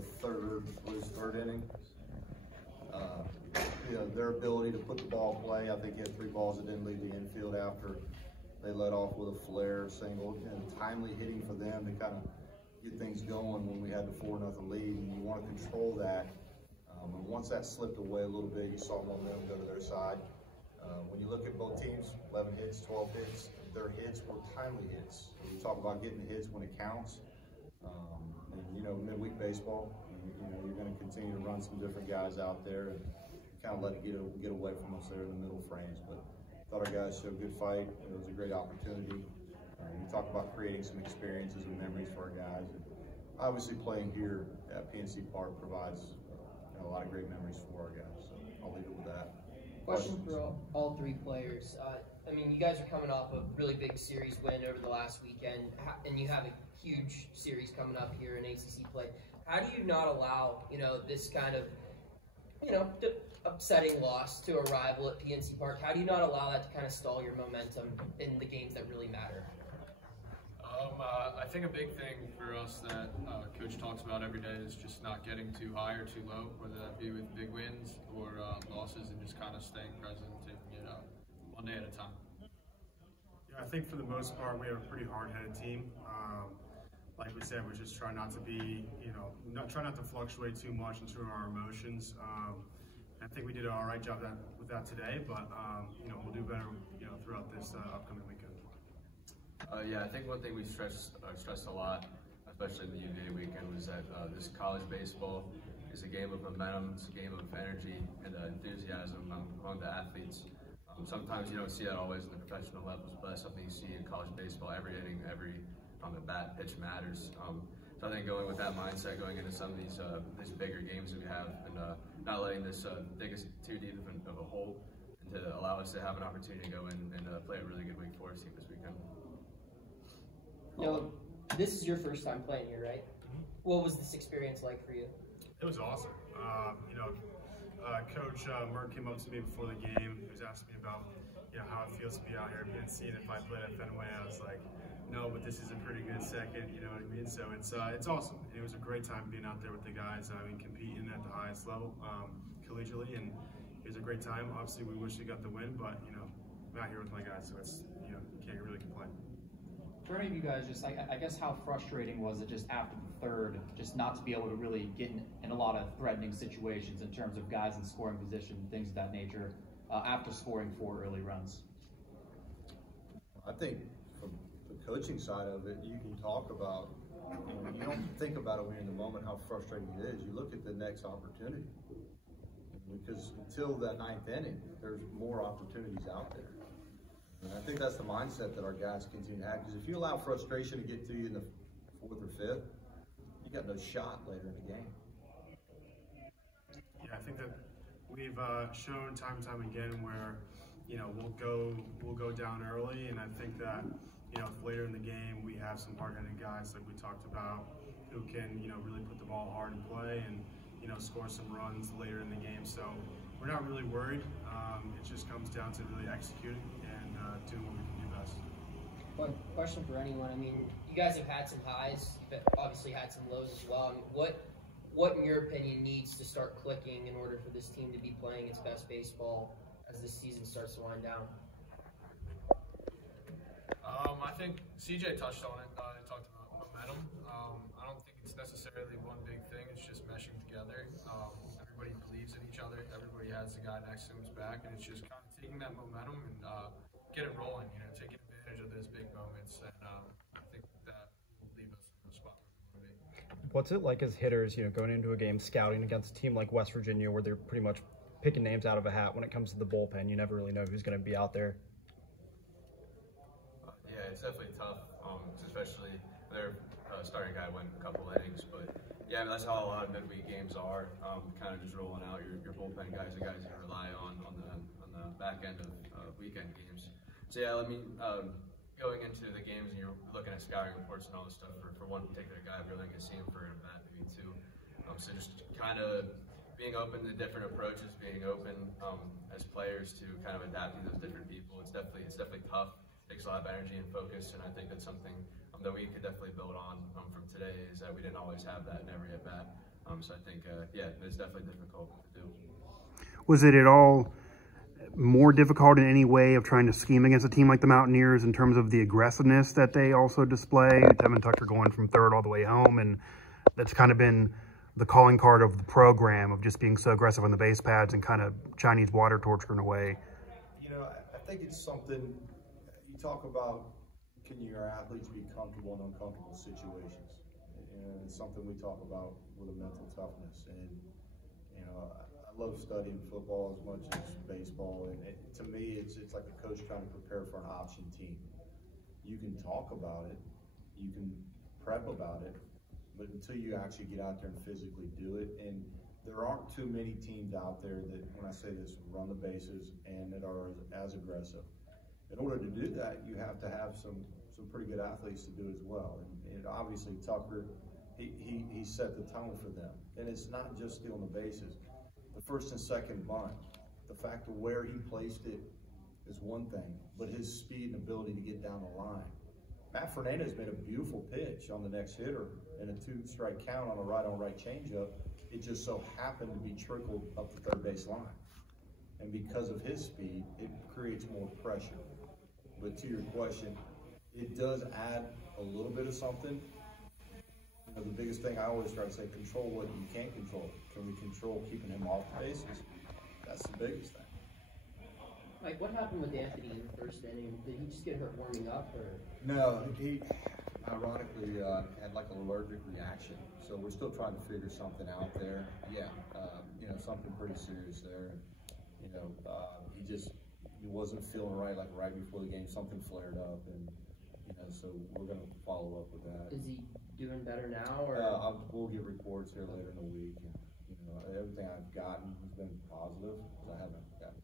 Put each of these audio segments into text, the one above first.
third inning. Their ability to put the ball in play. I think he had 3 balls that didn't leave the infield after they led off with a flare single, and timely hitting for them to kind of get things going when we had the 4-0 lead, and you want to control that. And once that slipped away a little bit, you saw momentum go to their side. When you look at both teams, 11 hits, 12 hits, their hits were timely hits. We talk about getting hits when it counts. And midweek baseball, you're going to continue to run some different guys out there and kind of let it get away from us there in the middle frames. But I thought our guys showed a good fight. It was a great opportunity. We talk about creating some experiences and memories for our guys. And obviously, playing here at PNC Park provides a lot of great memories for our guys. So I'll leave it with that. Question for all 3 players. You guys are coming off a really big series win over the last weekend, and you have a huge series coming up here in ACC play. How do you not allow, this kind of, upsetting loss to a rival at PNC Park? How do you not allow that to kind of stall your momentum in the games that really matter? I think a big thing for us that Coach talks about every day is just not getting too high or too low, whether that be with big wins or losses, and just kind of staying present and taking it one day at a time. Yeah, I think for the most part we have a pretty hard-headed team. Like we said, we're just trying not to be, try not to fluctuate too much into our emotions. I think we did an all right job with that today, but we'll do better, throughout this upcoming weekend. Yeah, I think one thing we stressed a lot, especially in the UVA weekend, was that this college baseball is a game of momentum, it's a game of energy and enthusiasm among the athletes. Sometimes you don't see that always in the professional levels, but that's something you see in college baseball. Every inning, every the bat pitch matters. So I think going with that mindset, going into some of these bigger games that we have, and not letting this dig us too deep of a hole, and to allow us to have an opportunity to go in and play a really good Wake Forest team this weekend. This is your first time playing here, right? What was this experience like for you? It was awesome. Coach Merck came up to me before the game. He was asking me about how it feels to be out here at Pitt, and if I played at Fenway. I was like, no, but this is a pretty good second. You know what I mean? So it's awesome. It was a great time being out there with the guys. Competing at the highest level collegially, and it was a great time. Obviously, we wish we got the win, but I'm out here with my guys, so it's can't really complain. For any of you guys, just I guess how frustrating was it just after the third, just not to be able to really get in a lot of threatening situations in terms of guys in scoring position, things of that nature, after scoring 4 early runs? I think from the coaching side of it, you can talk about, you don't think about it when you're in the moment how frustrating it is. You look at the next opportunity, because until that 9th inning, there's more opportunities out there. And I think that's the mindset that our guys continue to have, because if you allow frustration to get to you in the 4th or 5th, you got no shot later in the game. Yeah, I think that we've shown time and time again where we'll go down early, and I think that if later in the game we have some hard-headed guys like we talked about who can really put the ball hard in play and score some runs later in the game. So we're not really worried. It just comes down to really executing and doing what we can do best. One question for anyone. You guys have had some highs, you've obviously had some lows as well. What in your opinion needs to start clicking in order for this team to be playing its best baseball as this season starts to wind down? I think CJ touched on it. He talked about momentum. I don't think it's necessarily one big thing. It's just meshing together. Everybody believes in each other. Everybody has the guy next to him's back, and it's just kind of taking that momentum and get it rolling. Taking advantage of those big moments, and I think that will leave us in the spot where we want to be. What's it like as hitters, going into a game scouting against a team like West Virginia, where they're pretty much picking names out of a hat when it comes to the bullpen? You never really know who's going to be out there. Yeah, it's definitely tough, especially their starting guy went a couple innings. But yeah, that's how a lot of midweek games are. Kind of just rolling out your bullpen guys, the guys you can rely on the back end of weekend games. So yeah, going into the games and you're looking at scouting reports and all this stuff for one particular guy, we're only going to see him for a bat, maybe 2. So just kind of being open to different approaches, being open as players to kind of adapting those different people. It's definitely tough. It takes a lot of energy and focus, and I think that's something that we could definitely build on from today, is that we didn't always have that in every at bat. So I think, yeah, it's definitely difficult to do. Was it at all more difficult in any way of trying to scheme against a team like the Mountaineers in terms of the aggressiveness that they also display? Devin Tucker going from third all the way home, and that's kind of been the calling card of the program, of just being so aggressive on the base pads and kind of Chinese water torture in a way. You know, I think it's something you talk about. Can your athletes be comfortable in uncomfortable situations? And it's something we talk about with a mental toughness. And you know, I love studying football as much as baseball. And to me, it's like a coach trying to prepare for an option team. You can talk about it, you can prep about it, but until you actually get out there and physically do it, and there aren't too many teams out there that, when I say this, run the bases and that are as aggressive. In order to do that, you have to have some pretty good athletes to do as well. And obviously Tucker, he set the tone for them. And it's not just stealing the bases. The first and second bunt, the fact of where he placed it is one thing, but his speed and ability to get down the line. Matt Fernandez made a beautiful pitch on the next hitter in a 2-strike count on a right-on-right changeup. It just so happened to be trickled up the third base line. And because of his speed, it creates more pressure. But to your question, it does add a little bit of something. You know, the biggest thing I always try to say, control what you can't control. Can we control keeping him off the bases? That's the biggest thing. Mike, what happened with Anthony in the first inning? Did he just get hurt warming up, or? No, he ironically had like an allergic reaction. So we're still trying to figure something out there. Yeah, you know, something pretty serious there. You know, he wasn't feeling right, like right before the game. Something flared up, and you know, so we're gonna follow up with that. Is he doing better now, or? We'll get reports here later in the week. And, you know, everything I've gotten has been positive. I haven't gotten.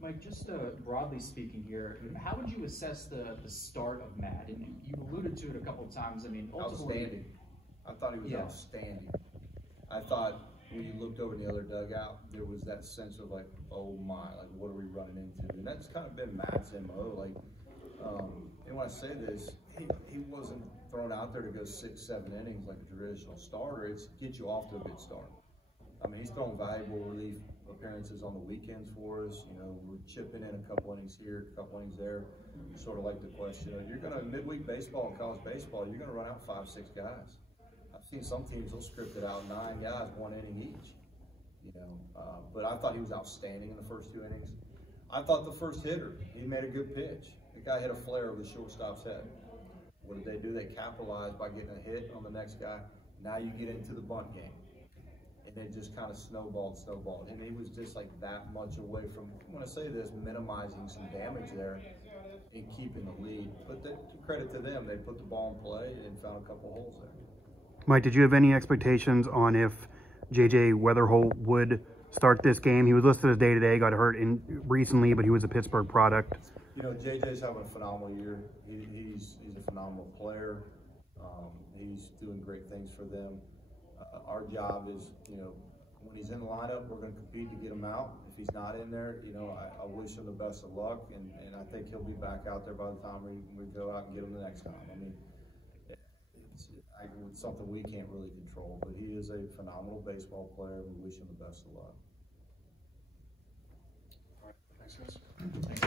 Mike, just broadly speaking here, how would you assess the start of Matt? And you alluded to it a couple of times. I mean, ultimately, outstanding. I thought he was outstanding. I thought when you looked over in the other dugout, there was that sense of like, oh my, like what are we running into? And that's kind of been Matt's MO. Like, and when I say this, he wasn't thrown out there to go 6-7 innings like a traditional starter. It's get you off to a good start. I mean, he's throwing valuable relief appearances on the weekends for us. You know, we're chipping in a couple innings here, a couple innings there. Sort of like the question, you're going to, midweek baseball and college baseball, you're going to run out 5-6 guys. I've seen some teams, they'll script it out 9 guys, 1 inning each. You know, but I thought he was outstanding in the first 2 innings. I thought the first hitter, he made a good pitch. The guy hit a flare over the shortstop's head. What did they do? They capitalized by getting a hit on the next guy. Now you get into the bunt game. And it just kind of snowballed. And he was just like that much away from, when I say this, minimizing some damage there and keeping the lead. But credit to them, they put the ball in play and found a couple holes there. Mike, did you have any expectations on if J.J. Weatherholt would start this game? He was listed as day-to-day, got hurt recently, but he was a Pittsburgh product. You know, J.J.'s having a phenomenal year. He's a phenomenal player. He's doing great things for them. Our job is, you know, when he's in the lineup, we're going to compete to get him out. If he's not in there, you know, I wish him the best of luck, and I think he'll be back out there by the time we go out and get him the next time. I mean, it's something we can't really control, but he is a phenomenal baseball player. We wish him the best of luck. All right, thanks, guys.